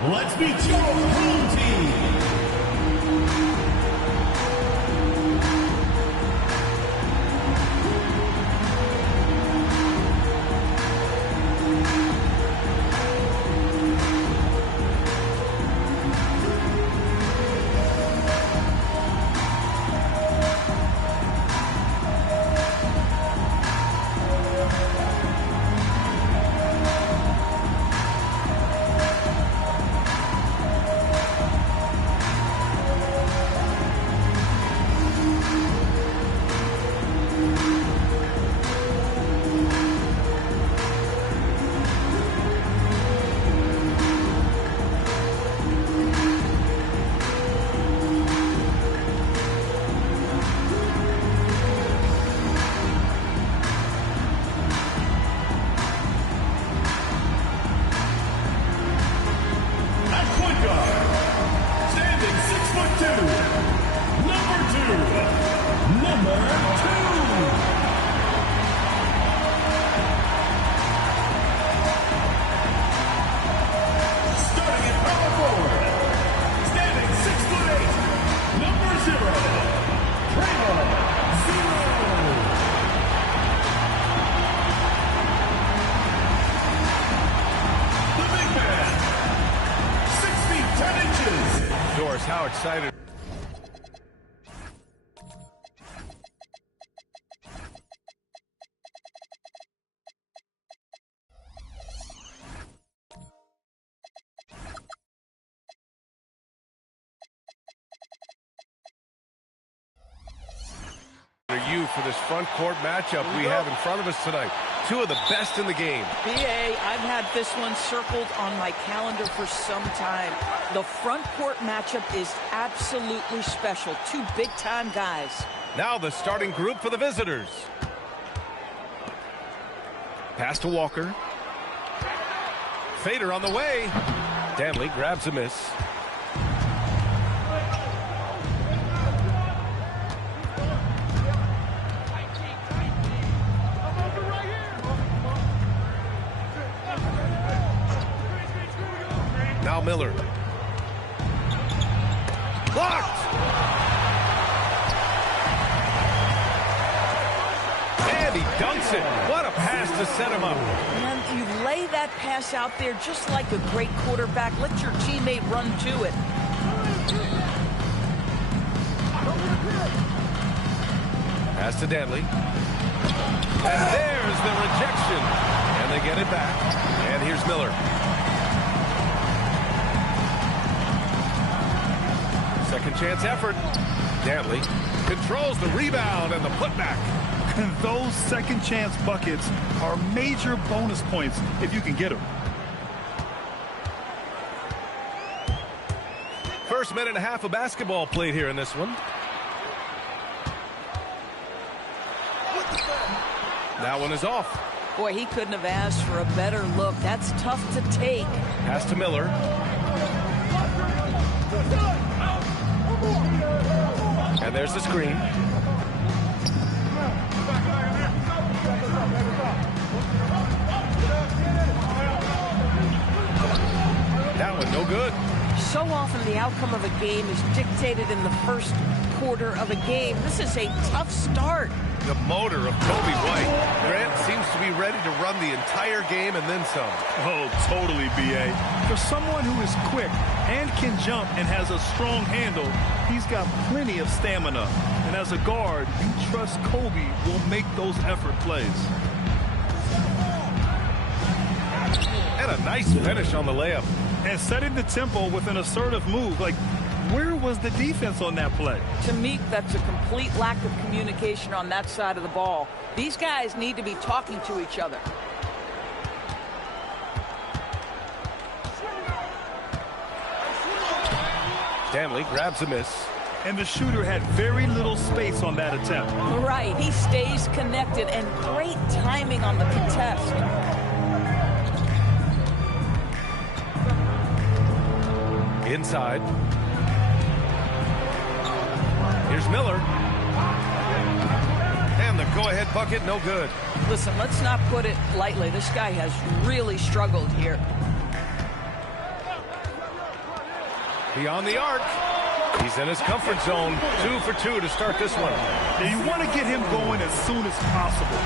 Let's meet your home team. How excited. You for this front court matchup we have in front of us tonight. Two of the best in the game. BA, I've had this one circled on my calendar for some time. The front court matchup is absolutely special. Two big-time guys. Now the starting group for the visitors. Pass to Walker. Fader on the way. Danley grabs a miss. Now Miller. Blocked! And he dunks it. What a pass to set him up. And you lay that pass out there just like a great quarterback. Let your teammate run to it. Pass to Danley. And there's the rejection. And they get it back. And here's Miller. Second chance effort. Danley controls the rebound and the putback. Those second chance buckets are major bonus points if you can get them. First minute and a half of basketball played here in this one. That one is off. Boy, he couldn't have asked for a better look. That's tough to take. Pass to Miller. And there's the screen. That one no good. So often the outcome of a game is dictated in the first quarter of a game. This is a tough start. The motor of Kobe White. Grant seems to be ready to run the entire game and then some. Oh, totally, B.A. For someone who is quick and can jump and has a strong handle, he's got plenty of stamina. And as a guard, you trust Kobe will make those effort plays. And a nice finish on the layup. And setting the tempo with an assertive move. Like, where was the defense on that play? To me, that's a complete lack of communication on that side of the ball. These guys need to be talking to each other. Danley grabs a miss. And the shooter had very little space on that attempt. Right, he stays connected, and great timing on the contest. Inside. Here's Miller. And the go-ahead bucket, no good. Listen, let's not put it lightly. This guy has really struggled here. Beyond the arc. He's in his comfort zone. 2 for 2 to start this one. Now you want to get him going as soon as possible.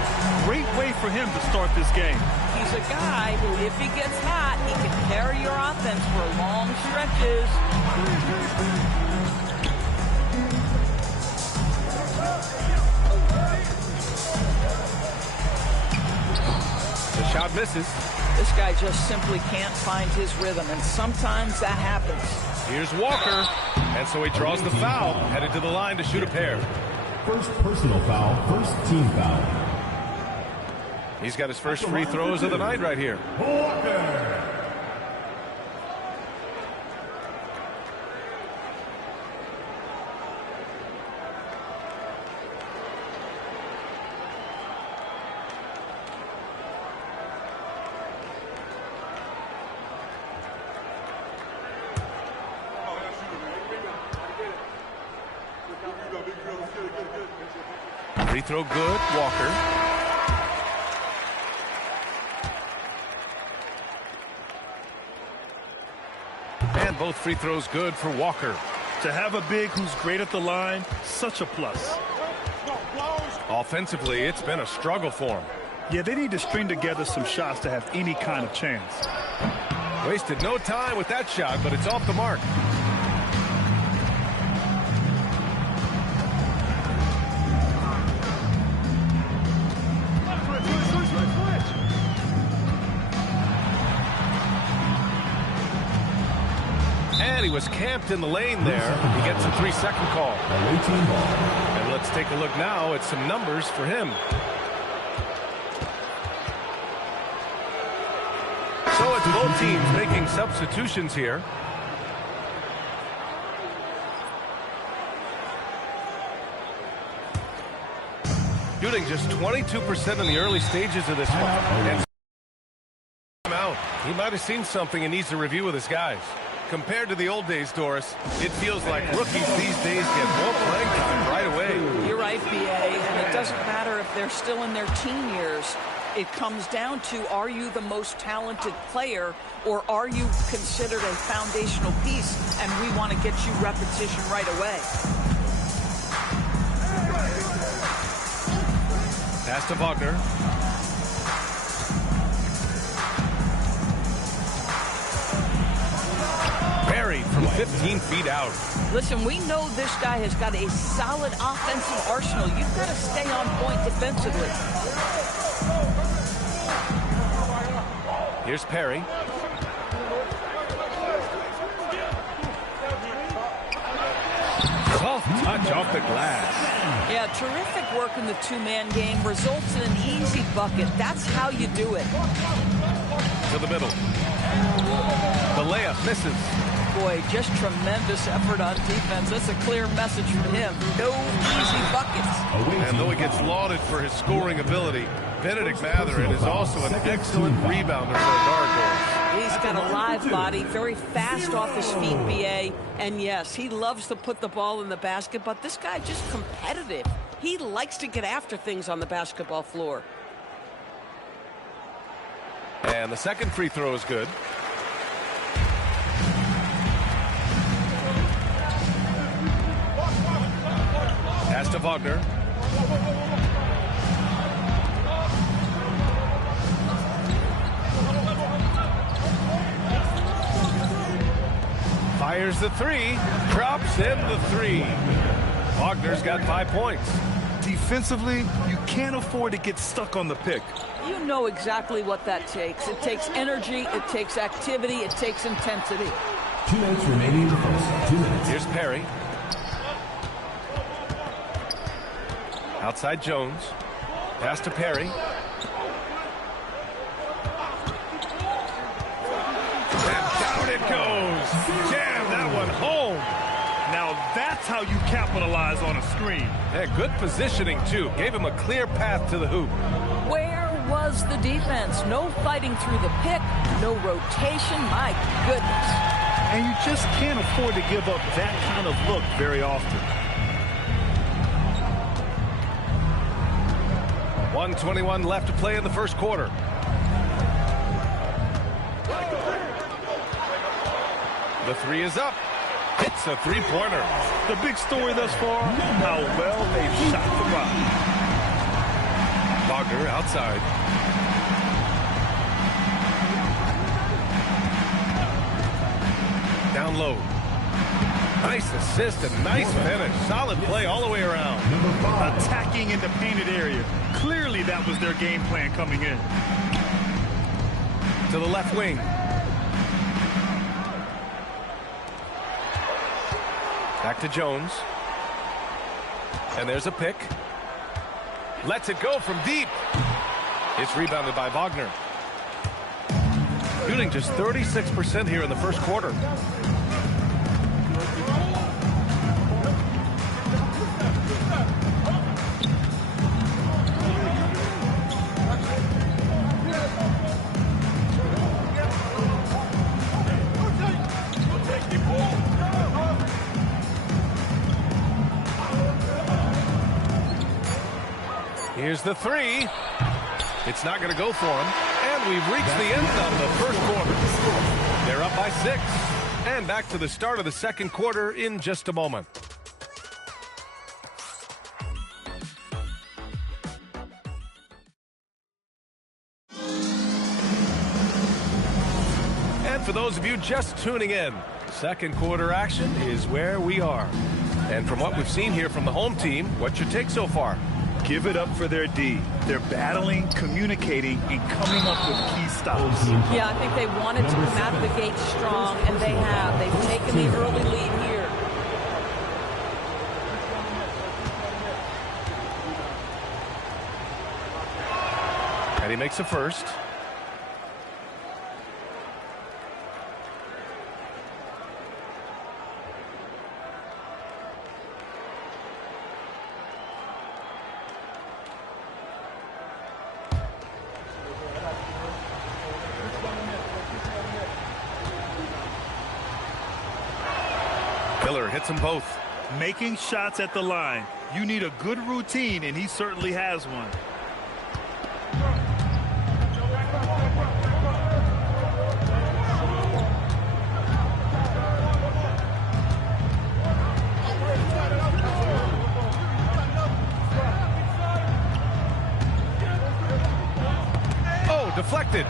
Great way for him to start this game. He's a guy who, if he gets hot, he can carry your offense for long stretches. The shot misses. This guy just simply can't find his rhythm, and sometimes that happens. Here's Walker, and so he draws the foul, headed to the line to shoot a pair. First personal foul, first team foul. He's got his first free throws of the night right here. Walker. Free throw good, Walker. And both free throws good for Walker. To have a big who's great at the line, such a plus. Offensively, it's been a struggle for him. Yeah, they need to string together some shots to have any kind of chance. Wasted no time with that shot, but it's off the mark. And he was camped in the lane there. He gets a 3-second call. And let's take a look now at some numbers for him. So it's both teams making substitutions here. Shooting just 22% in the early stages of this one. And out. He might have seen something and needs to review with his guys. Compared to the old days, Doris, it feels like rookies these days get more playing time right away. You're right, B.A., and it doesn't matter if they're still in their teen years. It comes down to, are you the most talented player, or are you considered a foundational piece, and we want to get you repetition right away. Pass to Wagner. From 15 feet out. Listen, we know this guy has got a solid offensive arsenal. You've got to stay on point defensively. Here's Perry. Soft touch off the glass. Yeah, terrific work in the two-man game results in an easy bucket. That's how you do it. To the middle. The layup misses. Boy, just tremendous effort on defense. That's a clear message from him. No easy buckets. And though he gets lauded for his scoring ability, Benedict Mathurin is also an excellent rebounder for a guard. He's got a live body, very fast off his feet, B.A. And yes, he loves to put the ball in the basket, but this guy just competitive. He likes to get after things on the basketball floor. And the second free throw is good. Pass to Wagner. Fires the three, drops in the three. Wagner's got 5 points. Defensively, you can't afford to get stuck on the pick. You know exactly what that takes. It takes energy, it takes activity, it takes intensity. 2 minutes remaining in the first. 2 minutes. Here's Perry. Outside Jones. Pass to Perry. And down it goes. Jam that one home. Now that's how you capitalize on a screen. Yeah, good positioning, too. Gave him a clear path to the hoop. Where was the defense? No fighting through the pick, no rotation. My goodness. And you just can't afford to give up that kind of look very often. 1:21 left to play in the first quarter. The three is up. hits a three-pointer. The big story thus far, how well they've shot the rock. Wagner outside. Down low. Nice assist and nice finish. Solid play all the way around. Attacking in the painted area. Clearly that was their game plan coming in. To the left wing. Back to Jones. And there's a pick. Lets it go from deep. It's rebounded by Wagner. Shooting just 36% here in the first quarter. Here's the three. It's not going to go for him. And we've reached the end of the first quarter. They're up by 6. And back to the start of the second quarter in just a moment. And for those of you just tuning in, second quarter action is where we are. And from what we've seen here from the home team, what's your take so far? Give it up for their D. They're battling, communicating, and coming up with key stops. Yeah, I think they wanted to come out of the gate strong, and they have. They've taken the early lead here. And he makes a first. Miller hits them both. Making shots at the line. You need a good routine, and he certainly has one. Oh, deflected.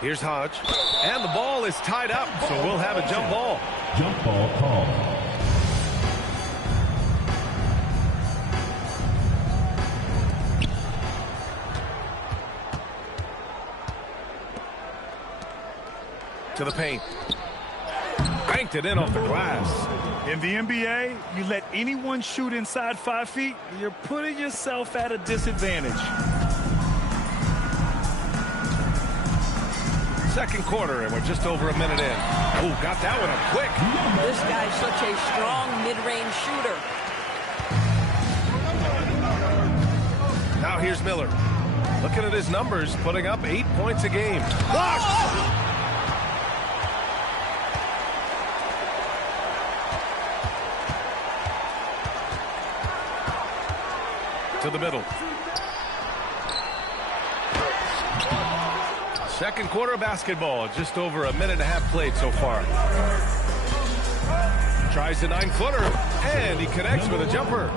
Here's Hodge. And the ball is tied up, so we'll have a jump ball. Jump ball call. To the paint. Banked it in off the glass. In the NBA, you let anyone shoot inside 5 feet, you're putting yourself at a disadvantage. Second quarter, and we're just over a minute in. Oh, got that one up quick. This guy's such a strong mid-range shooter. Now here's Miller. Looking at his numbers, putting up 8 points a game. Blocked! To the middle. Second quarter of basketball, just over a minute and a half played so far. Tries the 9-footer, and he connects with a jumper.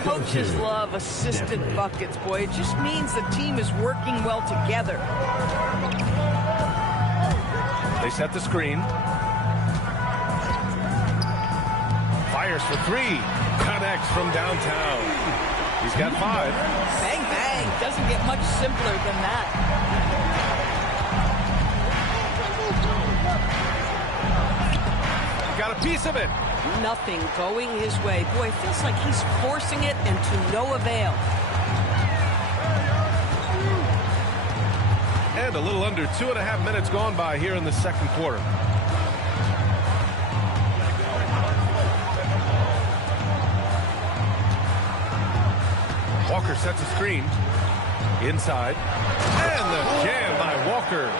Coaches love assisted buckets, boy. It just means the team is working well together. They set the screen. Fires for 3. Connects from downtown. He's got 5. Bang, bang. Doesn't get much simpler than that. Got a piece of it. Nothing going his way. Boy, it feels like he's forcing it and to no avail. And a little under 2.5 minutes gone by here in the second quarter. Walker sets a screen. Inside. And the jam by Walker.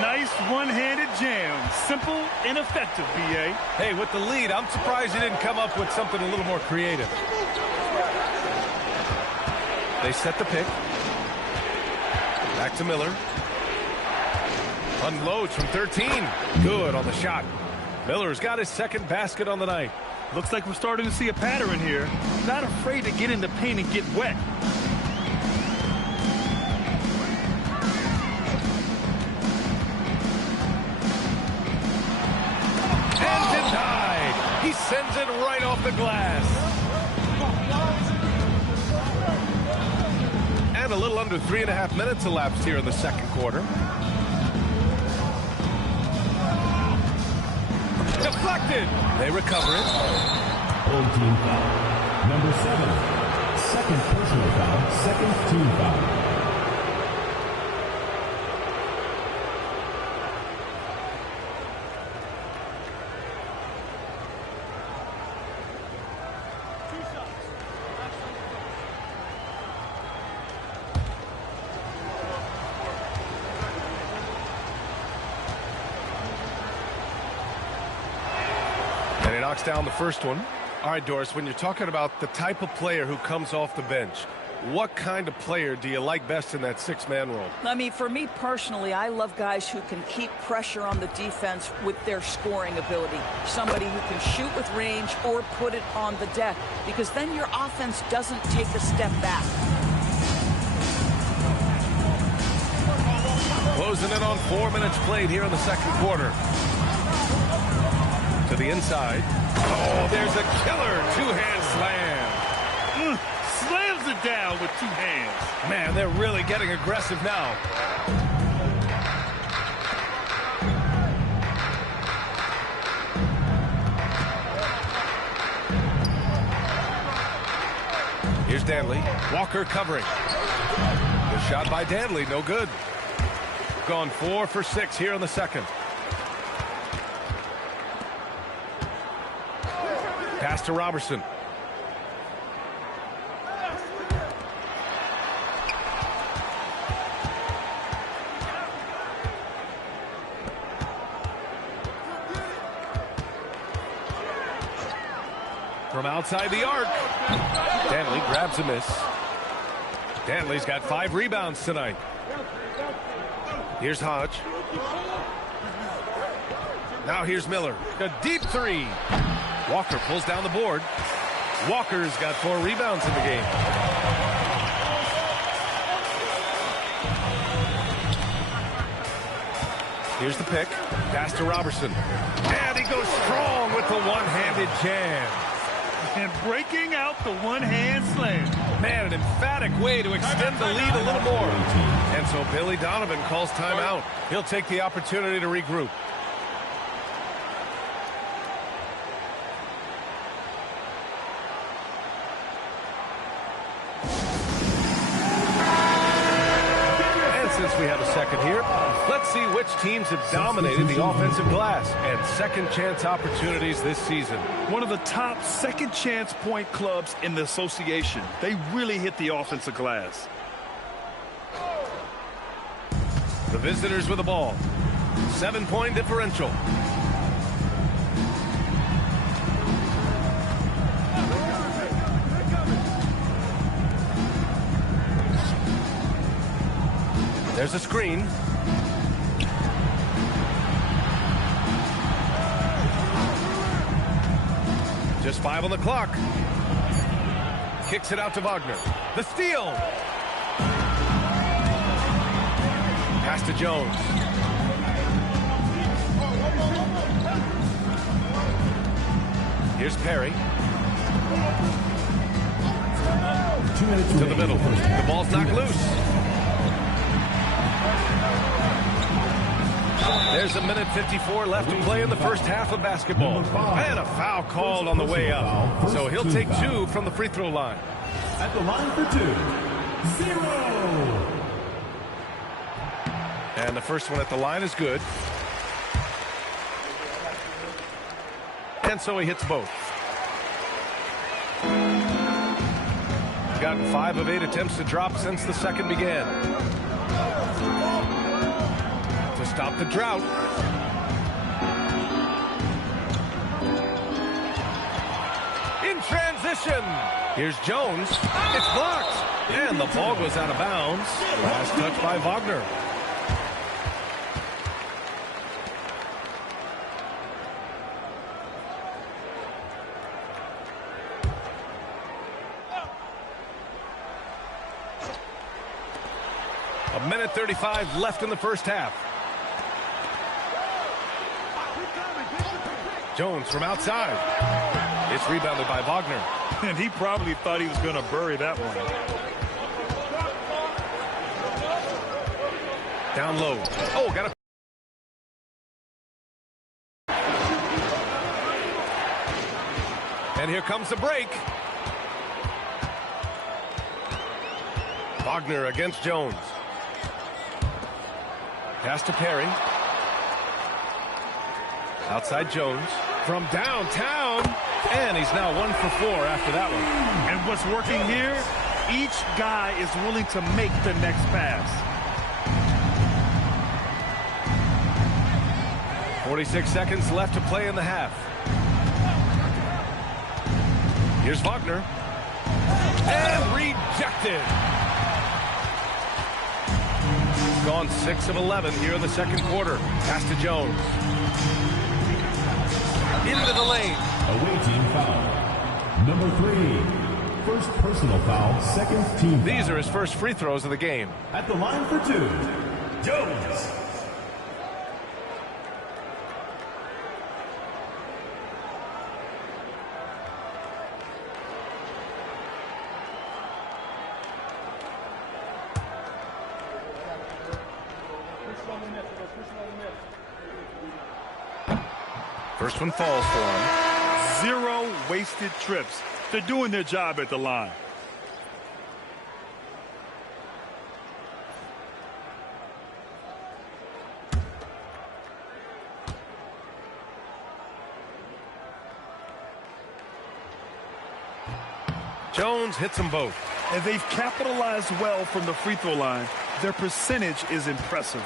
Nice one-handed jam. Simple and effective, B.A. Hey, with the lead, I'm surprised he didn't come up with something a little more creative. They set the pick. Back to Miller. Unloads from 13. Good on the shot. Miller's got his second basket on the night. Looks like we're starting to see a pattern here. Not afraid to get in the paint and get wet. And denied. He sends it right off the glass. And a little under 3.5 minutes elapsed here in the second quarter. Deflected. They recover it. Old team foul. Number 7. Second personal foul. Second team foul. Knocks down the first one. All right, Doris, when you're talking about the type of player who comes off the bench, what kind of player do you like best in that six-man role? I mean, for me personally, I love guys who can keep pressure on the defense with their scoring ability. Somebody who can shoot with range or put it on the deck, because then your offense doesn't take a step back. Closing in on 4 minutes played here in the second quarter. To the inside. Oh, there's a killer two-hand slam. Slams it down with two hands. Man, they're really getting aggressive now. Here's Danley. Walker covering. Good shot by Danley, no good. Gone 4 for 6 here in the second. Pass to Robertson. From outside the arc. Danley grabs a miss. Danley's got 5 rebounds tonight. Here's Hodge. Now here's Miller. A deep 3. Walker pulls down the board. Walker's got 4 rebounds in the game. Here's the pick. Pass to Robertson. And he goes strong with the one-handed jam. And breaking out the one-hand slam. Man, an emphatic way to extend the lead a little more. And so Billy Donovan calls timeout. He'll take the opportunity to regroup. We have a second here. Let's see which teams have dominated the offensive glass and second chance opportunities this season. One of the top second chance point clubs in the association. They really hit the offensive glass. The visitors with the ball. 7-point differential. There's a screen. Just 5 on the clock. Kicks it out to Wagner. The steal. Pass to Jones. Here's Perry. 2 minutes To the middle. The ball's knocked loose. There's a minute 54 left to play in the first half of basketball. And a foul called on the way up. So he'll take 2 from the free throw line. At the line for 2, 0. And the first one at the line is good. And so he hits both. He's gotten 5 of 8 attempts to drop since the second began. To stop the drought. In transition. Here's Jones. It's blocked. And the ball goes out of bounds. Last touch by Wagner. A minute 35 left in the first half. Jones from outside. It's rebounded by Wagner. And he probably thought he was going to bury that one. Down low. Oh, got a... And here comes the break. Wagner against Jones. Pass to Perry. Outside Jones. From downtown. And he's now 1 for 4 after that one. And what's working here, each guy is willing to make the next pass. 46 seconds left to play in the half. Here's Wagner. And rejected. He's gone 6 of 11 here in the second quarter. Pass to Jones. Into the lane. Away team foul. Number 3. First personal foul, second team foul. These are his first free throws of the game. At the line for 2, Jones. First one falls for him. 0 wasted trips. They're doing their job at the line. Jones hits them both. And they've capitalized well from the free throw line. Their percentage is impressive.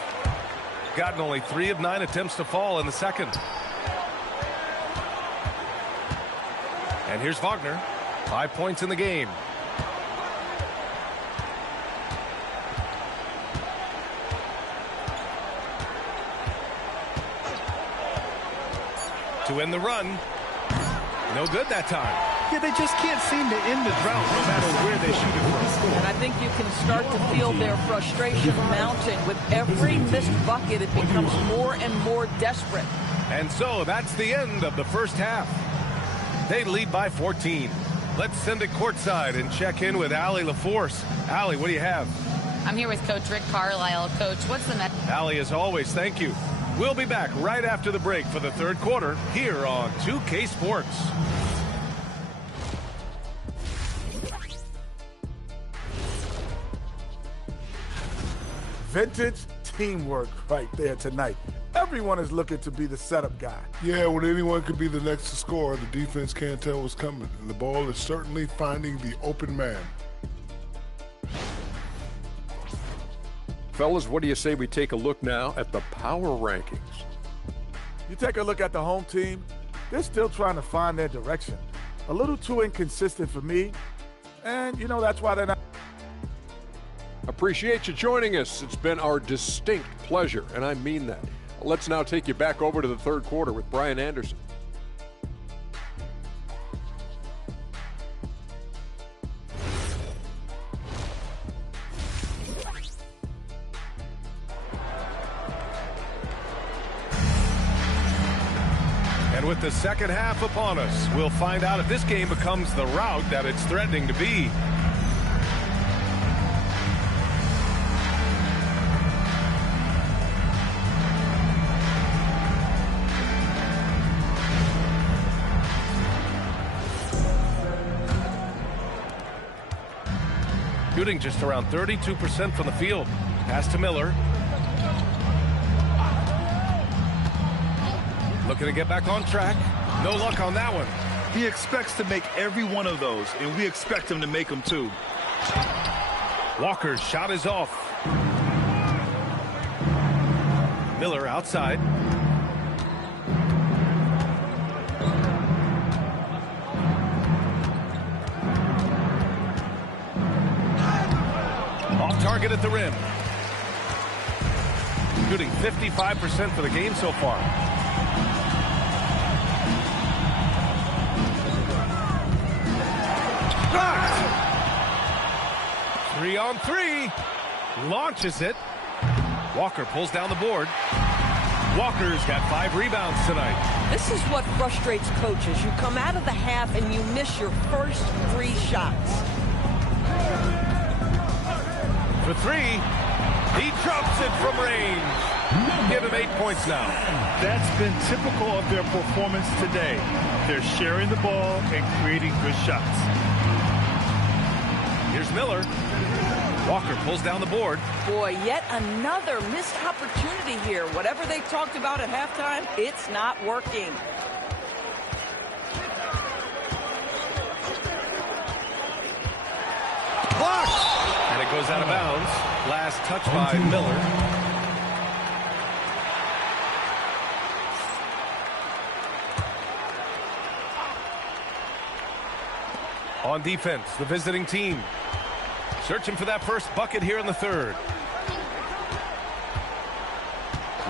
Gotten only 3 of 9 attempts to fall in the second. And here's Wagner. 5 points in the game. To end the run. No good that time. Yeah, they just can't seem to end the drought no matter where they shoot it from. And I think you can start to feel their frustration mounting. With every missed bucket, it becomes more and more desperate. And so that's the end of the first half. They lead by 14. Let's send it courtside and check in with Allie LaForce. Allie, what do you have? I'm here with Coach Rick Carlisle. Coach, what's the message? Allie, as always, thank you. We'll be back right after the break for the third quarter here on 2K Sports. Vintage teamwork right there tonight. Everyone is looking to be the setup guy. Yeah, when anyone could be the next to score, the defense can't tell what's coming. And the ball is certainly finding the open man. Fellas, what do you say we take a look now at the power rankings? You take a look at the home team, they're still trying to find their direction. A little too inconsistent for me, and you know that's why they're not. Appreciate you joining us. It's been our distinct pleasure, and I mean that. Let's now take you back over to the third quarter with Brian Anderson. And with the second half upon us, we'll find out if this game becomes the rout that it's threatening to be. Shooting just around 32% from the field. Pass to Miller. Looking to get back on track. No luck on that one. He expects to make every one of those, and we expect him to make them too. Walker's shot is off. Miller outside. Off target at the rim. Shooting 55% for the game so far. Blocked. 3 on 3. Launches it. Walker pulls down the board. Walker's got 5 rebounds tonight. This is what frustrates coaches. You come out of the half and you miss your first 3 shots. For 3, he drops it from range. Give him 8 points now. That's been typical of their performance today. They're sharing the ball and creating good shots. Here's Miller. Walker pulls down the board. Boy, yet another missed opportunity here. Whatever they talked about at halftime, it's not working. Blocked! And it goes out of bounds. Last touch by Miller. On defense, the visiting team. Searching for that first bucket here in the 3rd.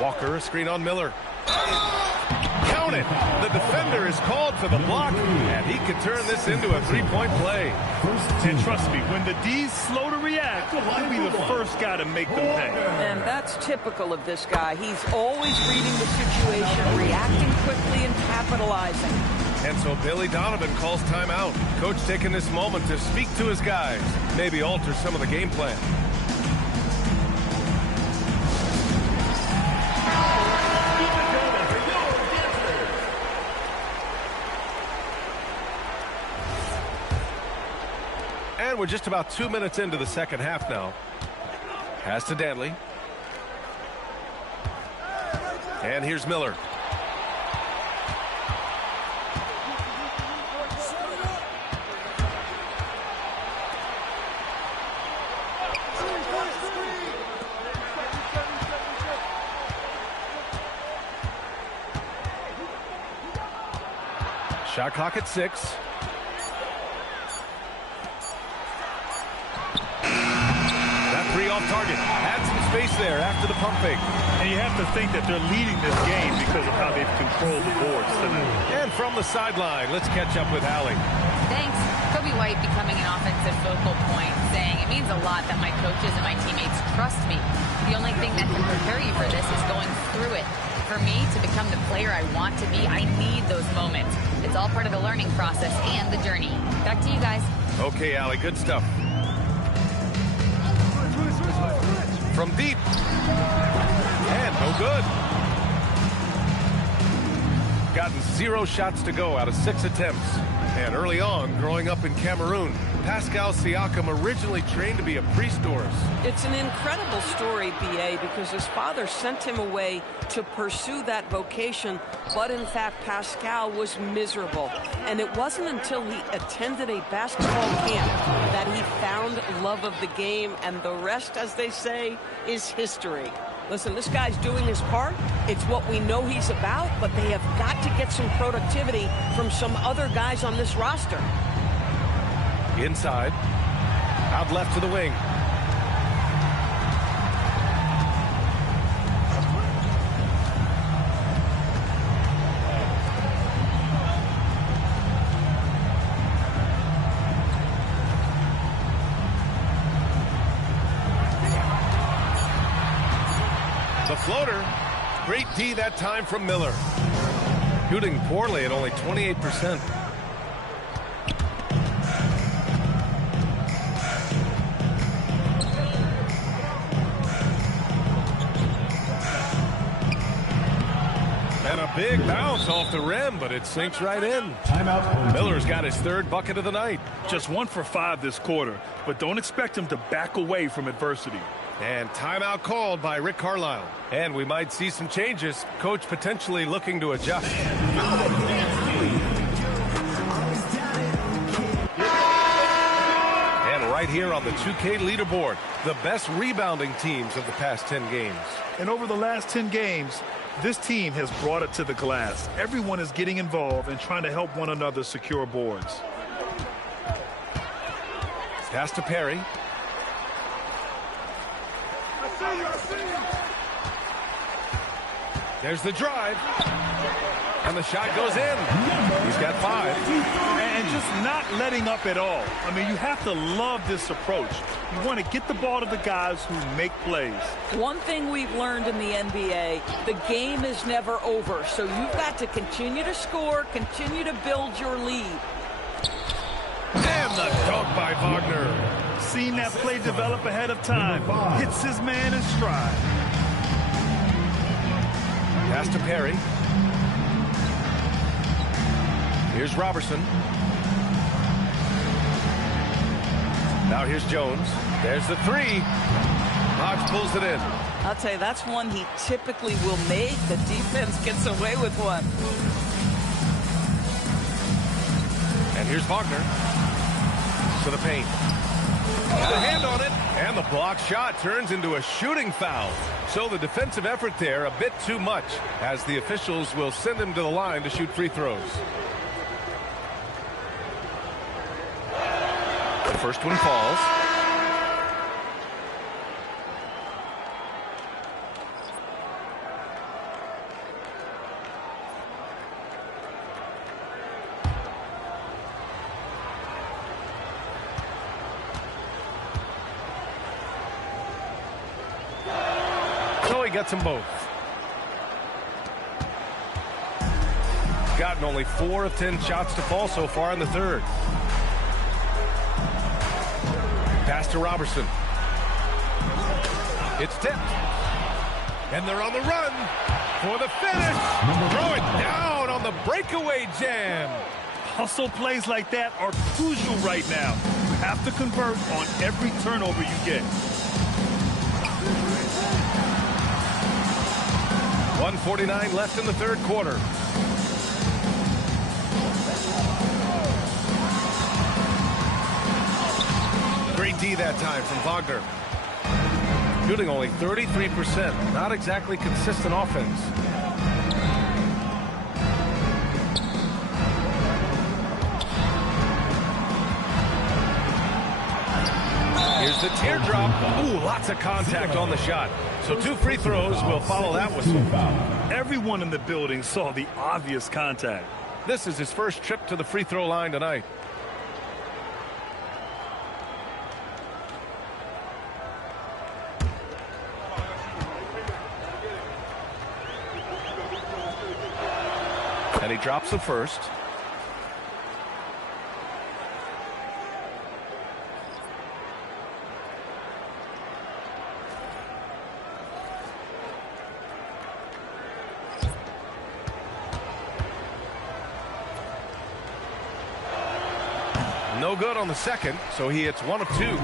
Walker, a screen on Miller. Count it! The defender is called for the block, and he can turn this into a 3-point play. And trust me, when the D's slow to react, he'll be the first guy to make them pay. And that's typical of this guy. He's always reading the situation, reacting quickly, and capitalizing. And so Billy Donovan calls timeout. Coach taking this moment to speak to his guys, maybe alter some of the game plan. And we're just about 2 minutes into the second half now. Pass to Danley. And here's Miller. Shot clock at 6. That 3 off target. Had some space there after the pump fake. And you have to think that they're leading this game because of how they've controlled the boards tonight. And from the sideline, let's catch up with Allie. Thanks. Kobe White becoming an offensive focal point, saying it means a lot that my coaches and my teammates trust me. The only thing that can prepare you for this is going through it. For me to become the player I want to be, I need those moments. It's all part of the learning process and the journey. Back to you guys. Okay, Allie, good stuff. From deep. And no good. Gotten 0 shots to go out of 6 attempts. And early on, growing up in Cameroon, Pascal Siakam originally trained to be a priest. It's an incredible story, B.A., because his father sent him away to pursue that vocation, but in fact, Pascal was miserable. And it wasn't until he attended a basketball camp that he found love of the game, and the rest, as they say, is history. Listen, this guy's doing his part. It's what we know he's about, but they have got to get some productivity from some other guys on this roster. Inside. Out left to the wing. The floater. Great D that time from Miller. Shooting poorly at only 28%. And a big bounce off the rim, but it sinks right in. Timeout. Miller's got his 3rd bucket of the night. Just 1 for 5 this quarter, but don't expect him to back away from adversity. And timeout called by Rick Carlisle. And we might see some changes. Coach potentially looking to adjust. And right here on the 2K leaderboard, the best rebounding teams of the past 10 games. And over the last 10 games, this team has brought it to the glass. Everyone is getting involved and trying to help one another secure boards. Pass to Perry. There's the drive. And the shot goes in. He's got 5. And just not letting up at all. I mean, you have to love this approach. You want to get the ball to the guys who make plays. One thing we've learned in the NBA, the game is never over. So you've got to continue to score, continue to build your lead. And the dunk by Wagner. Seen that play develop ahead of time. Hits his man in stride. Pass to Perry. Here's Robertson. Now here's Jones. There's the 3. Hodge pulls it in. I'll tell you, that's one he typically will make. The defense gets away with one. And here's Wagner to the paint. Got a hand on it, and the block shot turns into a shooting foul. So the defensive effort there a bit too much, as the officials will send him to the line to shoot free throws. The first one falls. So he gets them both. He's gotten only 4 of 10 shots to fall so far in the third. Pass to Robertson. It's tipped. And they're on the run for the finish. Throw it down on the breakaway jam. Hustle plays like that are crucial right now. You have to convert on every turnover you get. 1:49 left in the third quarter. Great D that time from Wagner. Shooting only 33%. Not exactly consistent offense. Here's the teardrop. Ooh, lots of contact on the shot. So 2 free throws will follow that whistle. Everyone in the building saw the obvious contact. This is his first trip to the free throw line tonight. And he drops the first. No good on the second, so he hits 1 of 2.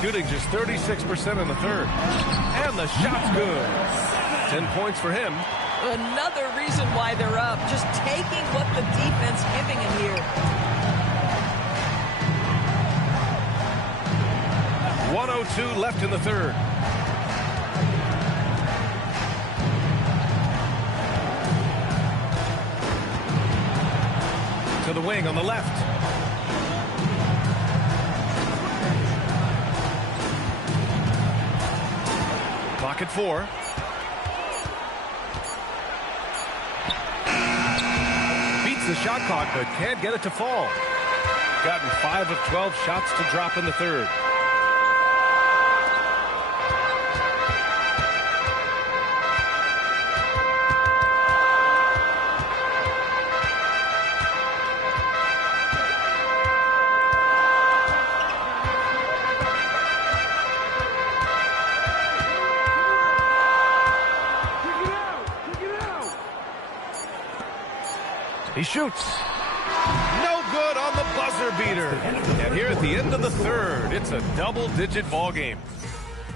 Shooting just 36% in the third. And the shot's good. 10 points for him. Another reason why they're up. Just taking what the defense giving him here. 1:02 left in the third. To the wing on the left. Clock at 4. Beats the shot clock, but can't get it to fall. Gotten 5 of 12 shots to drop in the third. He shoots. No good on the buzzer beater. And here at the end of the third, it's a double-digit ball game.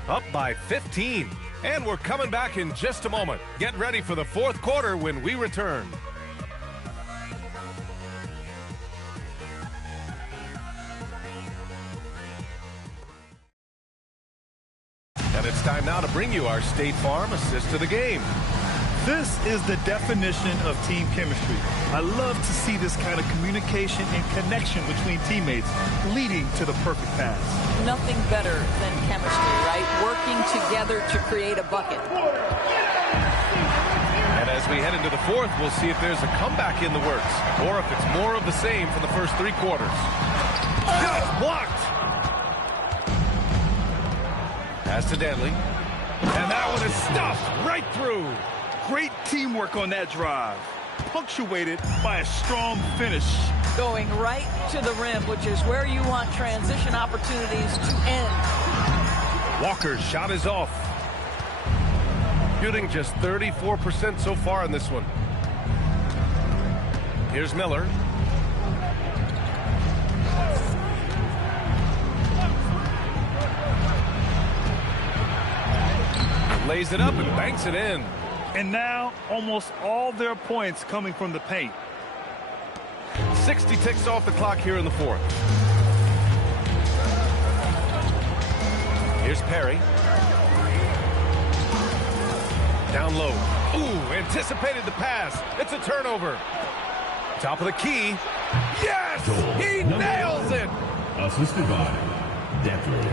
Up by 15. And we're coming back in just a moment. Get ready for the fourth quarter when we return. And it's time now to bring you our State Farm assist to the game. This is the definition of team chemistry. I love to see this kind of communication and connection between teammates leading to the perfect pass. Nothing better than chemistry, right? Working together to create a bucket. And As we head into the fourth, we'll see if there's a comeback in the works or if it's more of the same for the first 3 quarters. Shot blocked. Pass to Danley. And that one is stuffed right through. Great teamwork on that drive, punctuated by a strong finish. Going right to the rim, which is where you want transition opportunities to end. Walker's shot is off. Shooting just 34% so far in this one. Here's Miller. Lays it up and banks it in. And now almost all their points coming from the paint. 60 ticks off the clock here in the fourth. Here's Perry. Down low. Ooh, anticipated the pass. It's a turnover. Top of the key. Yes! He nails it! Assisted by Detley.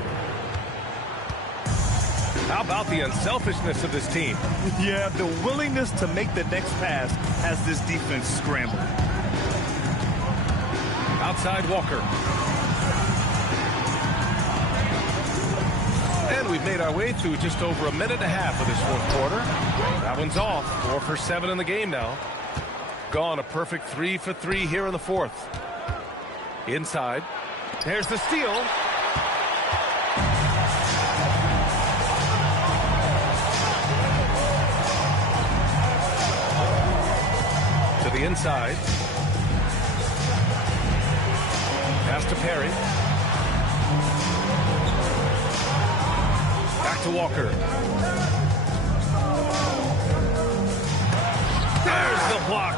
How about the unselfishness of this team? Yeah, the willingness to make the next pass has this defense scrambling. Outside Walker. And we've made our way through just over a minute and a half of this fourth quarter. That one's off. 4 for 7 in the game now. Gone a perfect 3 for 3 here in the fourth. Inside. There's the steal. To the inside. Pass to Perry. Back to Walker. There's the block.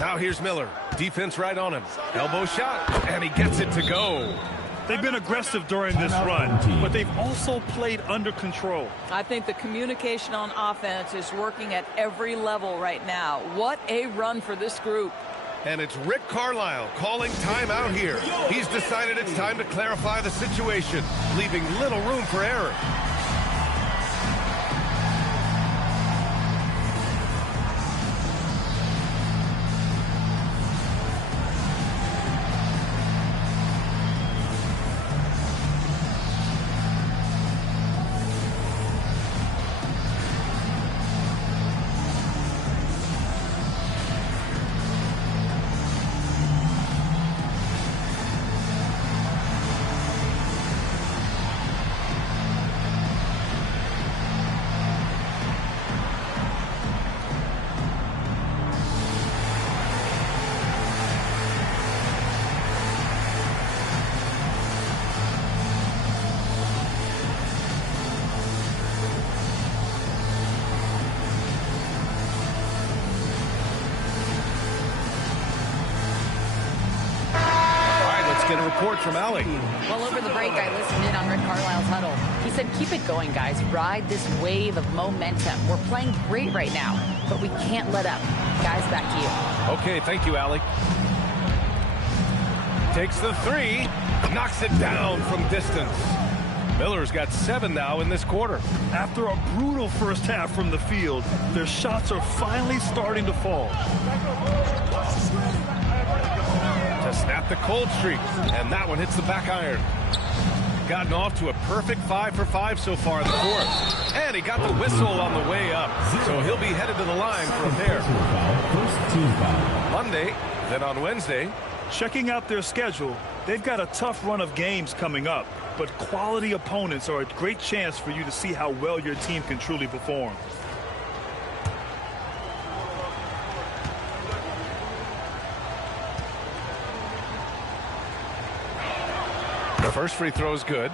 Now here's Miller. Defense right on him. Elbow shot, and he gets it to go. They've been aggressive during this run, but they've also played under control. I think the communication on offense is working at every level right now. What a run for this group. And it's Rick Carlisle calling timeout here. He's decided it's time to clarify the situation, leaving little room for error. Get a report from Allie. Well, over the break, I listened in on Rick Carlisle's huddle. He said, keep it going, guys. Ride this wave of momentum. We're playing great right now, but we can't let up. Guys, back to you. Okay, thank you, Allie. Takes the 3, knocks it down from distance. Miller's got 7 now in this quarter. After a brutal first half from the field, their shots are finally starting to fall. To snap the cold streak, and that one hits the back iron. Gotten off to a perfect 5 for 5 so far in the fourth. And he got the whistle on the way up, so he'll be headed to the line for a pair. First team foul. Monday, then on Wednesday. Checking out their schedule, they've got a tough run of games coming up, but quality opponents are a great chance for you to see how well your team can truly perform. The first free throw is good.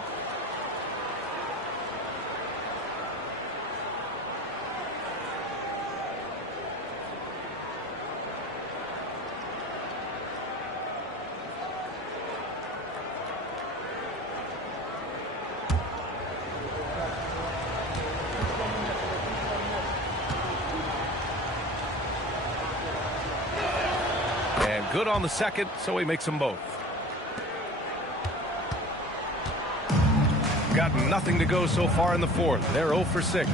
And good on the second, so he makes them both. got nothing to go so far in the fourth. They're 0 for 6.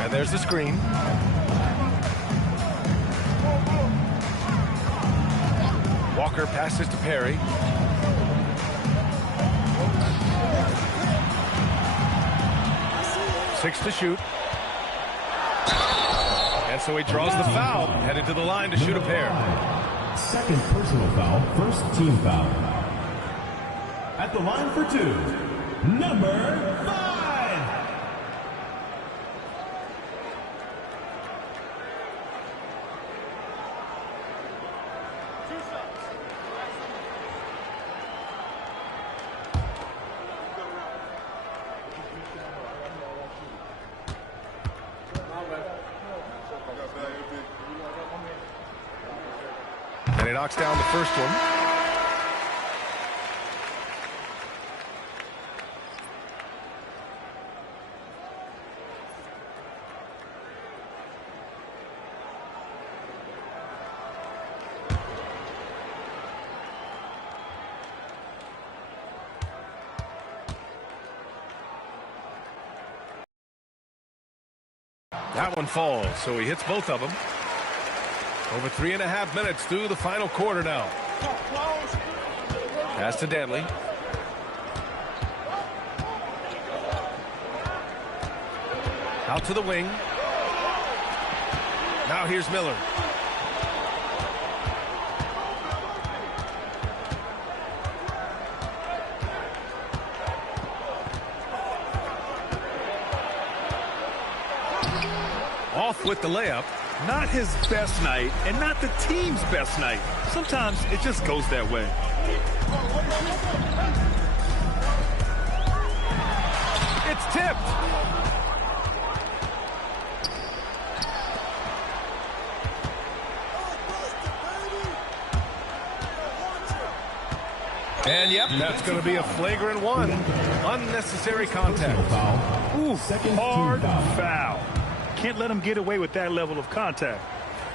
And there's the screen. Walker passes to Perry. Six to shoot. And so he draws the foul, headed to the line to shoot a pair. Second personal foul, first team foul. At the line for 2, number 5. And he knocks down the first one. That one falls, so he hits both of them. Over 3.5 minutes through the final quarter now. Pass to Danley. Out to the wing. Now here's Miller. Off with the layup. Not his best night, and not the team's best night. Sometimes it just goes that way. It's tipped. And yep, that's going to be a flagrant one. Unnecessary contact. Ooh, hard foul. Can't let him get away with that level of contact.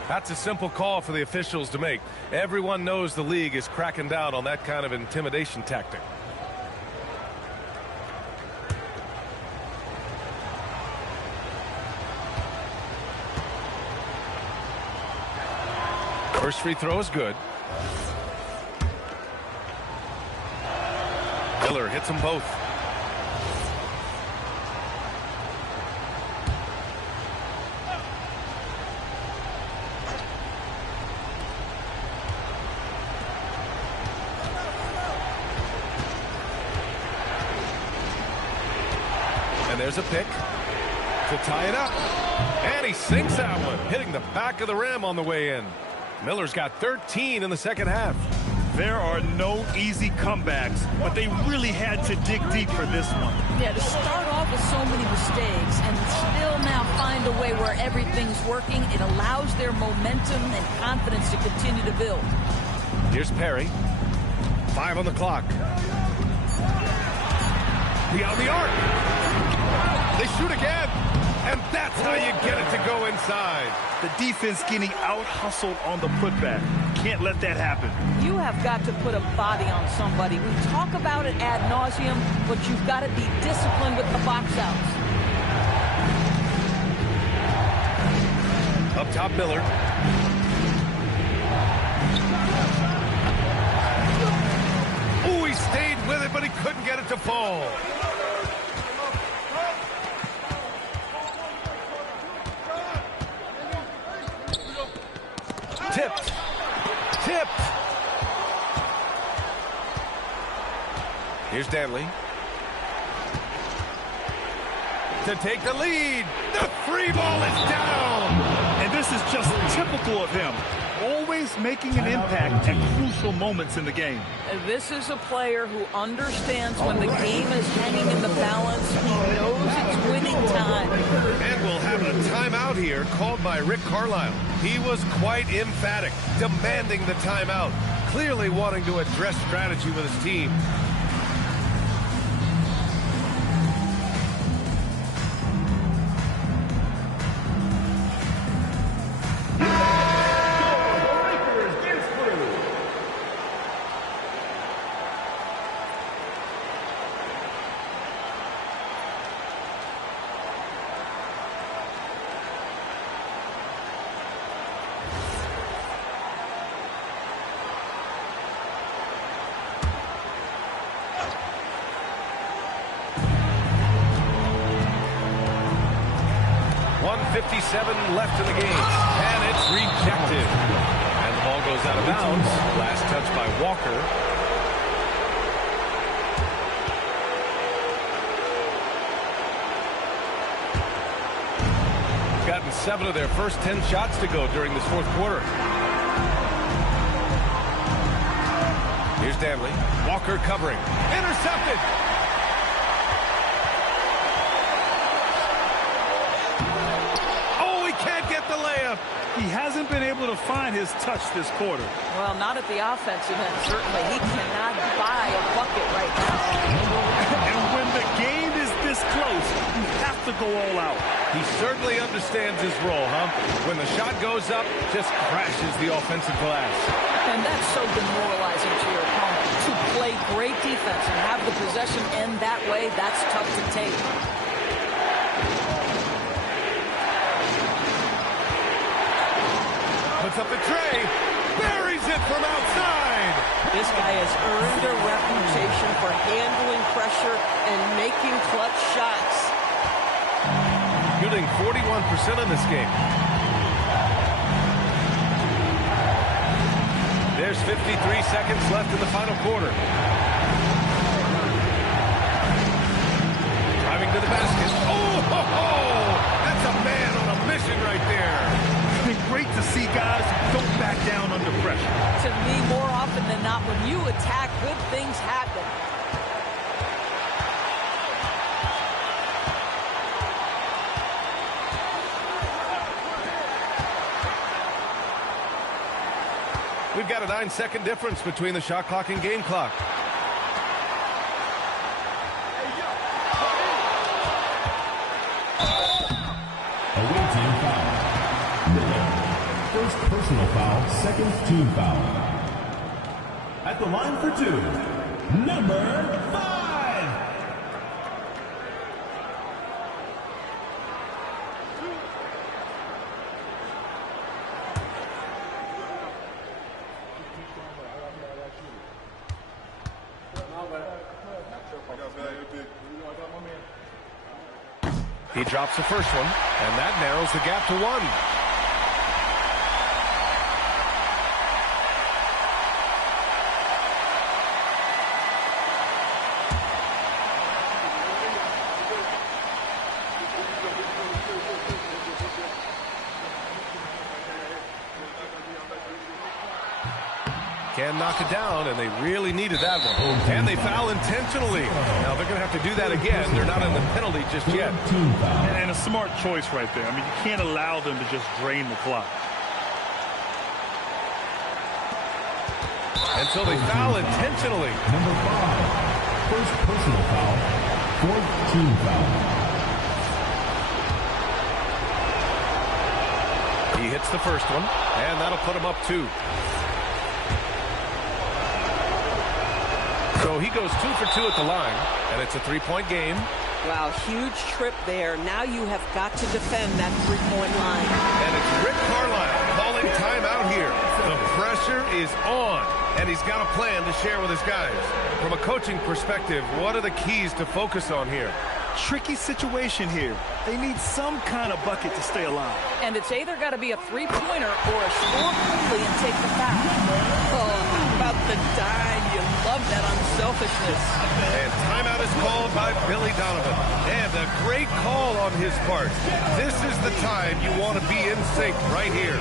That's a simple call for the officials to make. Everyone knows the league is cracking down on that kind of intimidation tactic. First free throw is good. Miller hits them both. And there's a pick to tie it up. And he sinks that one, hitting the back of the rim on the way in. Miller's got 13 in the second half. There are no easy comebacks, but they really had to dig deep for this one. Yeah, to start off with so many mistakes and still now find a way where everything's working, it allows their momentum and confidence to continue to build. Here's Perry. 5 on the clock. Beyond the arc. They shoot again. And that's how you get it to go inside. The defense getting out-hustled on the putback. Can't let that happen. You have got to put a body on somebody. We talk about it ad nauseum, but you've got to be disciplined with the box outs. Up top, Miller. Ooh, he stayed with it, but he couldn't get it to fall. Tipped. Tipped. Here's Danley. To take the lead. The free ball is down. And this is just typical of him. Always making an impact at crucial moments in the game. This is a player who understands when the game is hanging in the balance. He knows it's winning time. And we'll have a timeout here called by Rick Carlisle. He was quite emphatic, demanding the timeout, clearly wanting to address strategy with his team. 1:57 left in the game. And it's rejected. And the ball goes out of bounds. Last touch by Walker. Gotten 7 of their first 10 shots to go during this fourth quarter. Here's Danley. Walker covering. Intercepted. Oh, he can't get the layup. He hasn't been able to find his touch this quarter. Well, not at the offensive end, certainly. He cannot buy a bucket right now. And when the game is this close, you have to go all out. He certainly understands his role, huh? When the shot goes up, just crashes the offensive glass. And that's so demoralizing to your opponent. To play great defense and have the possession end that way, that's tough to take. Puts up the tray, buries it from outside. This guy has earned a reputation for handling pressure and making clutch shots. Shooting 41% in this game. There's 53 seconds left in the final quarter. Driving to the basket. Oh, ho, ho! That's a man on a mission right there. It's great to see guys who don't back down under pressure. To me, more often than not, when you attack, good things happen. We've got a 9-second difference between the shot clock and game clock. Away team foul. First personal foul, second team foul. At the line for 2, number 5. He drops the first one, and that narrows the gap to 1. Can knock it down, and they really needed that one. And they foul intentionally. Now, they're going to have to do that again. They're not in the penalty just yet. And a smart choice right there. I mean, you can't allow them to just drain the clock. And so they foul intentionally. Number 5. First personal foul, fourth team foul. He hits the first one, and that'll put him up 2. So he goes 2 for 2 at the line, and it's a 3-point game. Wow, huge trip there. Now you have got to defend that 3-point line. And it's Rick Carlisle calling timeout here. The pressure is on, and he's got a plan to share with his guys. From a coaching perspective, what are the keys to focus on here? Tricky situation here. They need some kind of bucket to stay alive. And it's either got to be a 3-pointer or a score quickly and take the foul. Oh, how about the dime? You love that unselfishness. And timeout is called by Billy Donovan. And a great call on his part. This is the time you want to be in sync right here.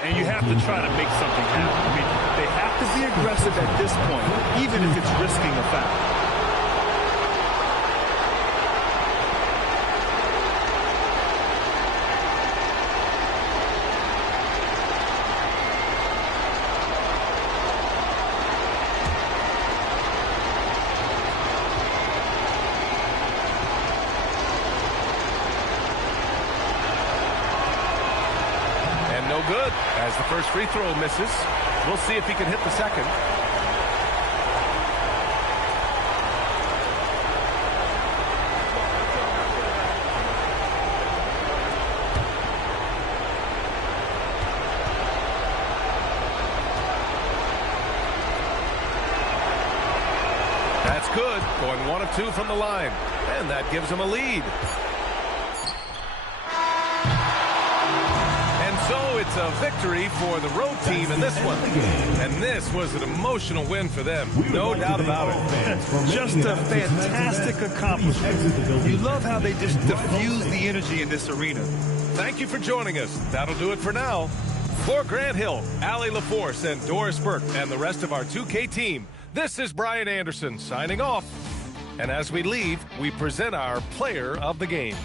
And you have to try to make something happen. I mean, they have to be aggressive at this point, even if it's risking a foul. No good as the first free throw misses. We'll see if he can hit the second. That's good. Going 1 of 2 from the line. And that gives him a lead. So it's a victory for the road team in this one. And this was an emotional win for them. No doubt about it. Just a fantastic accomplishment. You love how they just diffuse the energy in this arena. Thank you for joining us. That'll do it for now. For Grant Hill, Allie LaForce, and Doris Burke, and the rest of our 2K team, this is Brian Anderson signing off. And as we leave, we present our player of the game.